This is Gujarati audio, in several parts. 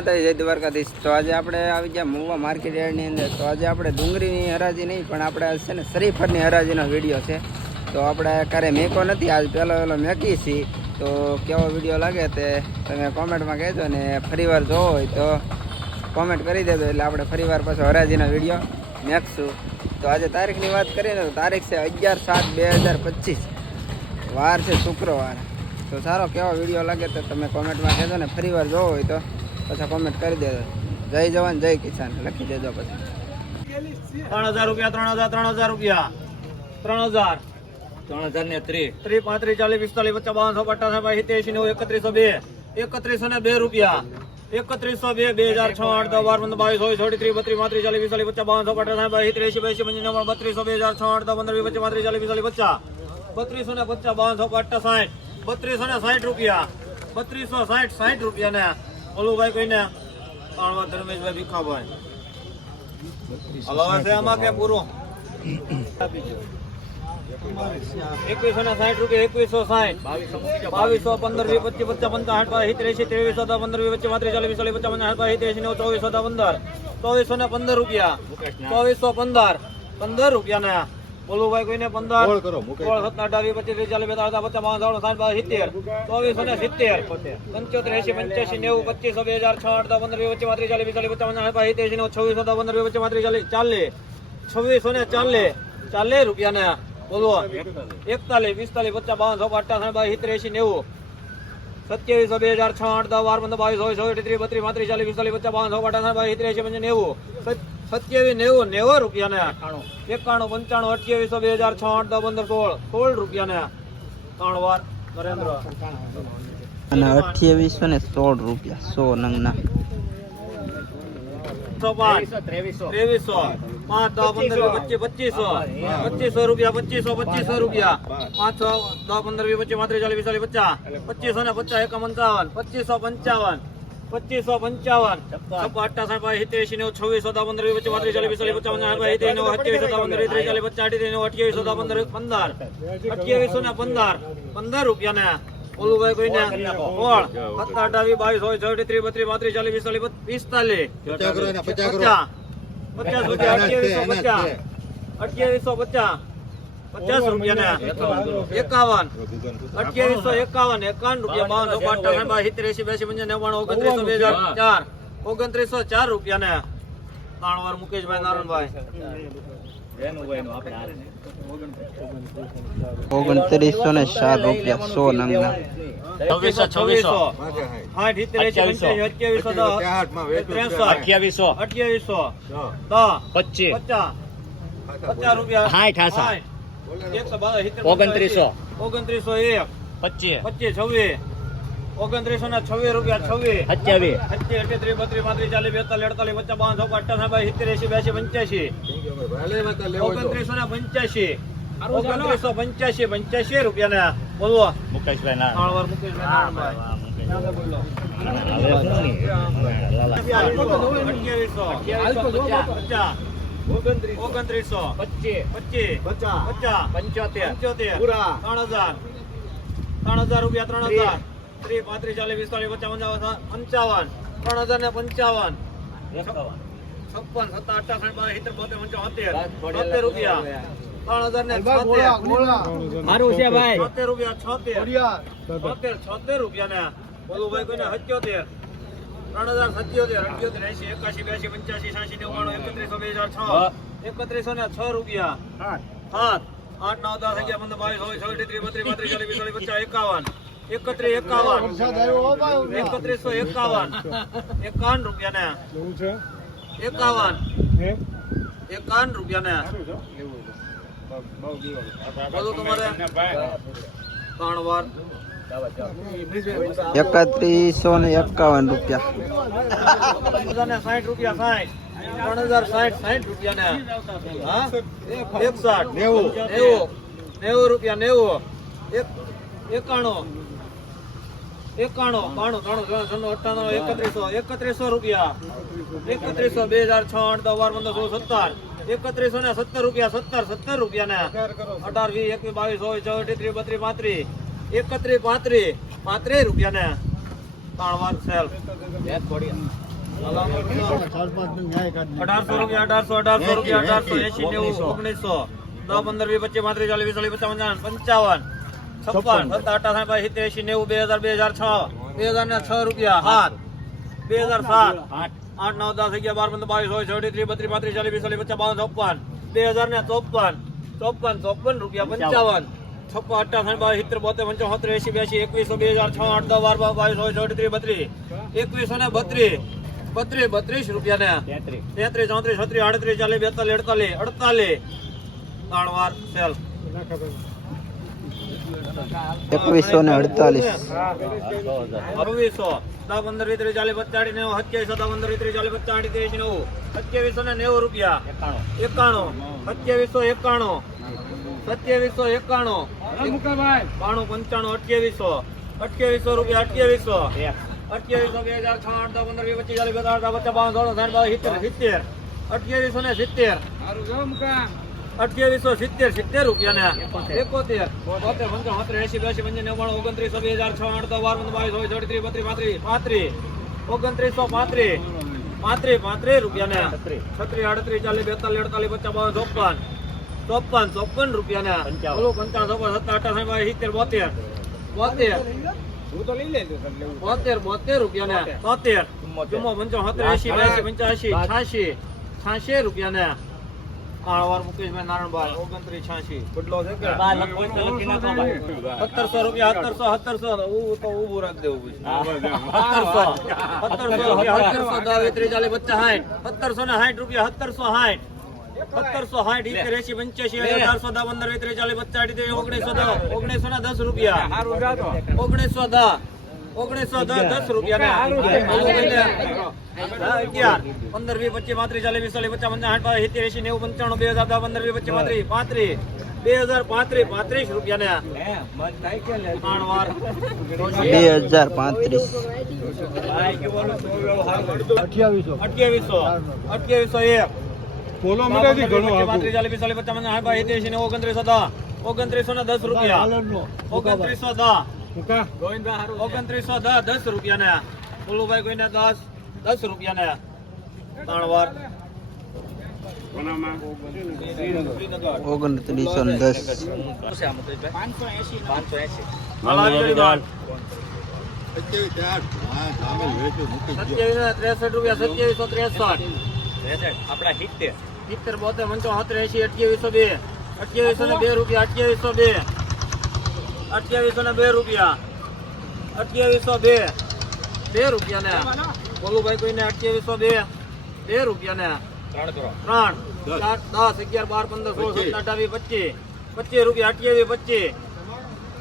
માતાજી, જય દ્વારકાધીશ. તો આજે આપણે આવી ગયા મુવા માર્કેટ યાર્ડની અંદર. તો આજે આપણે ડુંગળીની હરાજી નહીં, પણ આપણે છે ને શરીફરની હરાજીનો વીડિયો છે. તો આપણે ક્યારે મેકો નથી, આજ પહેલો પહેલો મેકી છીએ. તો કેવો વીડિયો લાગે તે તમે કોમેન્ટમાં કહેજો ને ફરીવાર જોવો હોય તો કોમેન્ટ કરી દેજો. એટલે આપણે ફરીવાર પાછો હરાજીનો વીડિયો મેકશું. તો આજે તારીખની વાત કરીએ તો તારીખ છે અગિયાર સાત બે હજાર પચીસ. વાર છે શુક્રવાર. તો સારો કેવો વીડિયો લાગે તો તમે કોમેન્ટમાં કહેજો ને ફરી વાર જોવો હોય તો. પછી કોમેન્ટ કરી દેજો જય જવાન જય કિસાન. લખી દેજો પછી. ત્રણ હજાર રૂપિયા ત્રણ હજાર ત્રણ હજાર રૂપિયા. ત્રણ હજાર. ત્રણ હજાર ને ત્રીસ ત્રીસ પાંત્રીસ ચાલીસ પિસ્તાલીસ પચાસ બાવનસો પચાસ સિત્તેર નેવું એકત્રીસો બે. એકત્રીસો ને બે રૂપિયા. એકત્રીસો બે બે હજાર છ આઠ દસ બાર પંદર બાવીસ હોય છોડી ત્રીસ બત્રીસ પાંત્રીસ ચાલીસ પિસ્તાલીસ પચાસ બાવનસો પચાસ સાઠ ત્રેસી બેસી પંચી નવ બત્રીસો બે હજાર છ આઠ દસ પંદર વીસ પચીસ પાંત્રીસ ચાલીસ પિસ્તાલીસ પચાસ. બત્રીસો ને પચાસ બાવનસો પચાસ સાઠ. બત્રીસો ને સાઠ રૂપિયા. બત્રીસો સાઠ સાઠ રૂપિયા ને ઓલું ભાઈ કોઈને? પાણવા ધર્મેશભાઈ ભીખાભાઈ. હલવા છે આમાં કે પૂરું? એકવીસો સાઠ રૂપિયા, એકવીસો સાઠ. બાવીસો પંદર, વીસ પચીસ સિત્તેર એસી ત્રેવીસો દસ, પંદર, વીસ પચીસ, પાંત્રીસ, ચાલીસ, પિસ્તાલીસ, પચાસ પંચાસ સાઠ સિત્તેર એસી નેવું, ચોવીસો પંદર. ચોવીસો ને પંદર રૂપિયા. ચોવીસો પંદર. પંદર રૂપિયા ને બોલું ભાઈ કોઈને પંદર સોળ સત્તર અઢાર પચીસ ચાલીસ બેતાળીસ પચાસ પાંચ સાઠ સાઠ બાર સિત્તેર ચોવીસ ને સિત્તેર પંચોતેર એસી પંચ્યાસી નેવું પચીસ બે હજાર છ આઠ પંદર ચાલીસ પિસ્તાલીસ પચાસ પાંચ સાઠ સિત્તેર નેવું પંદર વચ્ચે પાંત્રીસ ચાલીસ ચાલીસ છવ્વીસો ને ચાલીસ ચાલીસ રૂપિયાના. બોલો એકતાલીસ પિસ્તાલીસ પચાસ બાવન સો અઠાસ બાવીસ સિત્તેર એસી નેવું સત્યાવીસ બે હજાર છ આઠ દસ બાર પંદર બાવીસ હોય સો ત્રીસ બત્રીસ પાંત્રીસ ચાલીસ પિસ્તાલીસ પચાસ બાવન સો અઠાસ બાવીસ સિત્તેર એસી નેવું સત્યાવીસ નેવું નેવું રૂપિયા ને એકાણું પંચાણું અઠ્યાવીસો બે હજાર છ આઠ દસ પંદર સોળ સોળ રૂપિયા ને ત્રણ વાર નરેન્દ્ર. અને અઠ્યાવીસો ને સોળ રૂપિયા સો નંગના. પચીસ રૂપિયા પચીસો પચીસો રૂપિયા. પાંચ છ દસ પંદર વીસ પચીસ પાંત્રીસ ચાલીસ પિસ્તાલીસ પચાસ. પચીસો ને પચાસ એકાવન પંચાવન. પચીસો પંચાવન. પચીસો પંચાવન. છપ્પન અઠ્ઠાસી બાવીસ સિત્તેર એસી નેવું છવ્વીસો દસ પંદર પચીસ પાંત્રીસ ચાલીસ પિસ્તાલીસ પચાસ પંચાવન સિત્તેર નેવું અઠ્યાવીસો દસ પંદર ત્રીસ ચાલીસ પચાસ અઠ્યાવીસ નેવું અઠ્યાવીસો પંદર પંદર. અઠ્યાવીસો ને પંદર. પંદર રૂપિયા ને ઓલું ભાઈ અઢાવી બાવીસ હોય છવ્વીસ ત્રીસ બત્રીસ પાંત્રીસ ચાલીસ પિસ્તાલીસ પિસ્તાલીસ. પચાસ પચાસ રૂપિયા અઠ્યાવીસો પચાસ. અઠ્યાવીસો પચાસ. પચાસ રૂપિયા એકાવન. અઠ્યાવીસો એકાવન એકાવન રૂપિયા બાવન અઠાવન બાર સિત્તેર બેસી પંચાવન નવ્વાણું ઓગણત્રીસો બે હજાર ચાર. ઓગણત્રીસો ચાર રૂપિયા ને ત્રણ મુકેશભાઈ નારણભાઈ. ઓગણત્રીસો ને ચાર રૂપિયા સો નંગના. છવ્વીસો છવ્વીસો. અઠ્યાવીસો. અઠ્યાવીસો પચાસ. પચાસ રૂપિયા. સાઠ ઓગણત્રીસો. ઓગણત્રીસો એક પચીસ. પચીસ છવ્વીસ. ઓગણત્રીસો ના છવ્વીસ રૂપિયા છવ્વીસ. અઠ્યાવીસ. અઠ્યાસી અઠ્યાત્રીસ બત્રીસ પાંત્રીસ ચાલીસ બેતાલીસ અડતાલીસ પચાસ બાવન ચોપન અઠ્ઠાસી બાવીસ સિત્તેર એસી બ્યાસી પંચ્યાસી. ઓગણત્રીસો ના પંચ્યાસી. ઓગણત્રીસો પંચ્યાસી પંચ્યાસી રૂપિયા ના. બોલવો મુકેશભાઈ ના મુકેશભાઈ. અઠ્યાવીસો પચાસ. ઓગણત્રીસો. પચીસ. પચીસ. પચાસ. પંચોતેર. પંચોતેર. ત્રણ હજાર. ત્રણ હજાર રૂપિયા ત્રણ હજાર. ત્રીસ. પાંત્રીસ ચાલીસ પિસ્તાલીસ પચાસ પંચાવન પંચાવન. ત્રણ હજાર ને પંચાવન. છપ્પન સત્તા અઠ્ઠાસી બાવીસ સિત્તેર બોતેર છોતેર રૂપિયા. ત્રણ હજાર ને છોતેર. મારું છે ભાઈ. છોતેર રૂપિયા છોતેર. છોતેર છોતેર રૂપિયા ને બોલું ભાઈ કોઈને સત્યોતેર. ત્રણ હજાર સત્યોતેર અઠ્યોતેર એસી એકાસી બ્યાસી પંચ્યાસી સાસી નેવું એકત્રીસો બે હજાર છ. એકત્રીસો ને છ રૂપિયા. સાત. આઠ નવ દસ અગિયાર પંદર બાવીસ હોય છવ્વીસ ત્રીસ બત્રીસ પાંત્રીસ ચાલીસ પિસ્તાલીસ પચાસ એકાવન. એકત્રીસ એકાવન. એકત્રીસો એકાવન. એકાવન રૂપિયા ને એકાવન. એકાવન રૂપિયા ને બધું તમારે. ત્રણ વાર. એકત્રીસો ને એકાવન રૂપિયા. સાઠ રૂપિયા સાઠ ત્રણ હજાર સાઠ સાઠ રૂપિયા એકસાઠ નેવું નેવું નેવું રૂપિયા નેવું એક એકાણું એકાણું બાણું ત્રાણું ત્રણ અઠ્ઠાણું એકત્રીસો એકત્રીસો રૂપિયા એકત્રીસો બે હજાર છ આઠ દસ બાર પંદર સોળ સત્તર એકત્રીસો ને સત્તર રૂપિયા, સત્તર સત્તર રૂપિયા ને અઢાર, વીસ, એકવીસ, બાવીસ હોય ચોવીસ ત્રીસ, બત્રીસ, પાંત્રીસ. એકત્રીસ પાંત્રીસ પાંત્રીસ રૂપિયા ને ત્રણ વાર સેલ અઢારસો રૂપિયા અઢારસો અઢારસો રૂપિયા અઢારસો એસી નેવું ઓગણીસો. દસ પંદર વીસ પચીસ પાંત્રીસ ચાલીસ વીસ પચાસ પંચાવન પંચાવન. છપ્પન. સત્તા અઠાવન બાવીસ સિત્તેર એસી નેવું બે હજાર બે હજાર છ. બે હજાર ને છ રૂપિયા સાત બે હજાર સાત. આઠ. નવ દસ અગિયાર બાર પંદર બાવીસ હોય છોડી ત્રીસ બત્રીસ પાંત્રીસ ચાલીસ વીસ ચાલીસ પચાસ બાવન ચોપન બે હજાર ને ચોપન ચોપન. ચોપન રૂપિયા પંચાવન. છપ્પન અઠાવન બાવીસ સિત્તેર બોતેર પંચોતેર એસી બ્યાસી એકવીસો બે હજાર છ આઠ દસ બાર બાર બાવીસ હોય ચોવીસ ત્રીસ બત્રીસ. એકવીસો ને બત્રીસ. બત્રીસ બત્રીસ રૂપિયા ને તેત્રીસ ચોત્રીસ છત્રીસ આડત્રીસ ચાલીસ બેતાલીસ અડતાલીસ અડતાલીસ. ત્રણ વાર સેલ એકવીસો ને અડતાલીસ. છવ્વીસો દસ પંદર વીસ ત્રીસ ચાલીસ પચાસ નેવું સત્યાવીસો દસ પંદર વીસ ત્રીસ ચાલીસ પચાસ ત્રીસ નેવું. સત્યાવીસો ને નેવું રૂપિયા. એકાણું. સત્યાવીસો એકાણું. સત્યાવીસો એકાણું. બાણું પંચાણું અઠ્યાવીસો. અઠ્યાવીસો રૂપિયા અઠ્યાવીસો. અઠ્યાવીસો બે હજાર છ આઠ દસ પંદર વીસ પચીસ ચાલીસ અડતાલીસ, પચાસ બાવન સોળ સાઠ બાવીસ સિત્તેર સિત્તેર. અઠ્યાવીસો ને સિત્તેર. અઠ્યાવીસો સિત્તેર સિત્તેર રૂપિયા ને એકોતેર. બોતેર. પંદર સત્તર એસી બ્યાસી પંચાવન નવ્વાણું ઓગણત્રીસો બે હજાર છ આઠ દસ બાર બાવીસ હોય ચોત્રીસ બત્રીસ પાંત્રીસ. પાંત્રીસ. ઓગણત્રીસો પાંત્રીસ. પાંત્રીસ. પાંત્રીસ રૂપિયા ને. છત્રીસ. આડત્રીસ ચાલીસ બેતાલીસ અડતાલીસ પચાસ બાવન ચોપન. ચોપન ચોપન રૂપિયા ને પંચાવન. ઓલું પંચાવન ચોપન સત્તર બાવીસ સિત્તેર બોતેર. બોતેર. બોતેર બોતેર રૂપિયા ને તોતેર. ચુમ્મો પંચાવન સત્તર એસી બ્યાસી પંચ્યાસી છ્યાસી છ્યાસી રૂપિયા ને કાળવાર મુકેશભાઈ નારણભાઈ ઓગણત્રીસ છ્યાસી. છે. સત્તરસો રૂપિયા સત્તરસો સત્તરસો. હું તો ઊભું રાખી દેવું સત્તરસો. સત્તરસો રૂપિયા સત્તરસો ત્રીસ ચાલીસ પચાસ સાઠ. સત્તરસો ને સાઠ રૂપિયા સત્તરસો સાઠ. સત્તરસો સાઠ ઇત્તેર એસી પંચ્યાસી અઢારસો દસ પંદર ચાલીસ પચાસ ઓગણીસો દસ ઓગણીસો ના દસ રૂપિયા. ઓગણીસો દસ ઓગણીસો દસ દસ રૂપિયા અગિયાર પંદર વીસ પચીસ પાંત્રીસ ચાલીસ વીસ ચાલીસ પચાસ પંદર આઠ સિત્તેર એસી નેવું પંચાણું બે હજાર દસ પંદર વીસ પચીસ પાંત્રીસ પાંત્રીસ બે હજાર પાંત્રીસ પાંત્રીસ રૂપિયા ને બે હજાર પાંત્રીસ. અઠ્યાવીસો. અઠ્યાવીસો એક. પોલો મીડિયાથી ઘણો પાંત્રીસ, ચાલીસ, પિસ્તાલીસ, પચાસ, પંચાવન, સાઠ, બાવીસ, એંસી, ઓગણત્રીસો દસ ઓગણત્રીસો ને દસ રૂપિયા. ઓગણત્રીસો દસ. મુકા. ઓગણત્રીસો દસ દસ રૂપિયા ને બોલુભાઈ કોઈને દસ દસ રૂપિયા ને ત્રણ વાર. ઓગણત્રીસો ને દસ. હાલ આવી ગઈ વાત. સત્યાવીસ ને ત્રેસઠ રૂપિયા સત્યાવીસો ત્રેસઠ. આપણા સિત્તેર સિત્તેર બોતેર પંચાવન સત્તર એસી અઠ્યાવીસો બે. અઠ્યાવીસો ને બે રૂપિયા અઠ્યાવીસો બે. અઠ્યાવીસો ને બે રૂપિયા. અઠ્યાવીસો બે. બે રૂપિયા ને. બોલુભાઈ કોઈને અઠ્યાવીસો બે. બે રૂપિયા ને. ત્રણ દસ. અગિયાર બાર પંદર સોળ સત્તર અઠાવીસ પચીસ. પચીસ રૂપિયા અઠ્યાવીસ પચીસ.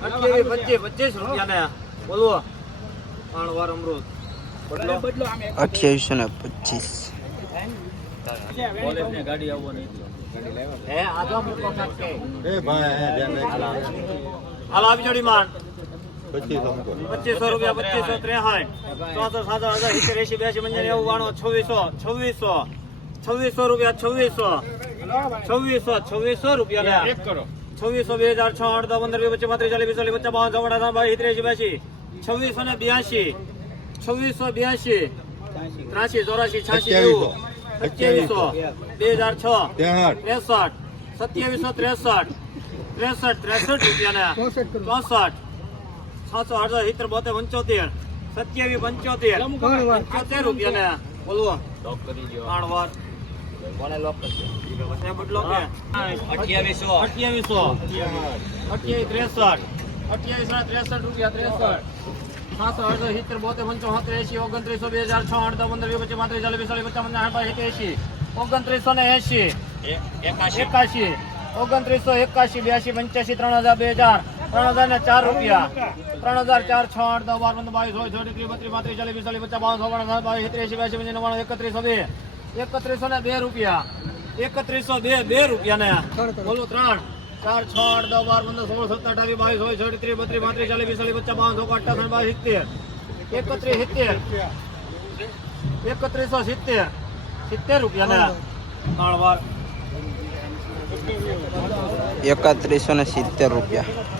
અઠ્યાવીસ પચીસ પચીસ રૂપિયા ને. બોલવો ત્રણ વાર અમૃત. બદલો અઠ્યાવીસો ને પચીસ. કોલેજની ગાડી આવવાની હે આગળ મૂકો કાંઈક કે. હાલ આવી જોડી માન પચીસો રૂપિયા પચીસો ત્રેસઠ. ચોસઠ સાત હજાર સિત્તેર એસી બ્યાસી પંચાવન નેવું બાણું છવ્વીસો છવ્વીસો. છવ્વીસો રૂપિયા છવ્વીસો. છવ્વીસો છવ્વીસો રૂપિયા છવ્વીસો બે હજાર છ આઠ દસ પંદર પચીસ પાંત્રીસ ચાલીસ પિસ્તાલીસ પચાસ બાવન ચોપન બાવીસ ત્રેસી બ્યાસી છવ્વીસો ને બ્યાસી છવ્વીસો બ્યાસી ત્રાસી ચોરાસી છ્યાસી નેવું. સત્યાવીસો બે હજાર છ ત્રેસઠ. સત્યાવીસો ત્રેસઠ ત્રેસઠ ત્રેસઠ રૂપિયા ને ચોસઠ છસો અડસઠ સિત્તેર બોતેર પંચોતેર સત્યાવીસ પંચોતેર પંચોતેર રૂપિયા ને બોલવો ત્રણ વાર. કોને લોક કરશે? એ બદલો કે અઠ્યાવીસો. અઠ્યાવીસો. અઠ્યાવીસ ત્રેસઠ. અઠ્યાવીસ ત્રેસઠ રૂપિયા ત્રેસઠ. સાતસો અડધો સિત્તેર બોતેર પંચોતેર એસી ઓગણત્રીસો બે હજાર છ આઠ દસ પંદર વીસ પચીસ પાંત્રીસ ચાલીસ પિસ્તાલીસ પચાસ પંચાવન સાઠ એસી ઓગણત્રીસો ને એસી એકાશી. ઓગણત્રીસો એકાશી બ્યાસી પંચ્યાસી ત્રણ હજાર બે હજાર ત્રણ હજાર ને ચાર રૂપિયા ત્રણ હજાર ચાર છ આઠ દસ બાર પંદર બાવીસ હોય છોડી ત્રીસ બત્રીસ પાંત્રીસ ચાલીસ પિસ્તાલીસ પચાસ બાવન ઓગણ બાવીસ ત્રેસી બ્યાસી પંચી નવ્વાણું એકત્રીસો બે એકત્રીસો ને બે રૂપિયા એકત્રીસો બે બે રૂપિયા ને બોલું ત્રણ. ચાર, છ, આઠ, દસ, બાર, પંદર, સોળ, સત્તર અઠાવીસ બાવીસ, હોય છોડી ત્રીસ બત્રીસ, પાંત્રીસ, ચાલીસ, પિસ્તાલીસ, પચાસ ચોપન અઠાવન બાવીસ સિત્તેર. એકત્રીસ, સિત્તેર. એકત્રીસો સિત્તેર. સિત્તેર રૂપિયા ને ત્રણ વાર એકત્રીસો ને સિત્તેર રૂપિયા.